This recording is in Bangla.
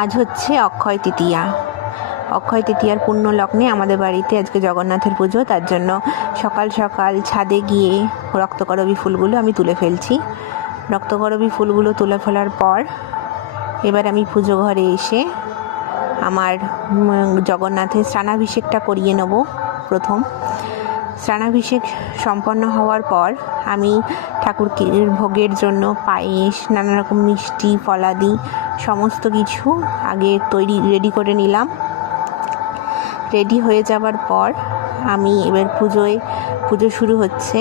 আজ হচ্ছে অক্ষয় তৃতীয়া। অক্ষয় তৃতীয়ার পুণ্য লগ্নে আমাদের বাড়িতে আজকে জগন্নাথের পুজো। তার জন্য সকাল সকাল ছাদে গিয়ে রক্তকরবী ফুলগুলো আমি তুলে ফেলছি। রক্তকরবী ফুলগুলো তুলে ফেলার পর এবার আমি পুজো ঘরে এসে আমার জগন্নাথের স্নানাভিষেকটা করিয়ে নেব। প্রথম স্নানাভিষেক সম্পন্ন হওয়ার পর আমি ঠাকুরকে ভোগের জন্য পায়েস, নানা রকম মিষ্টি, ফলাদি সমস্ত কিছু আগে রেডি করে নিলাম। রেডি হয়ে যাবার পর আমি এবার পুজো শুরু হচ্ছে।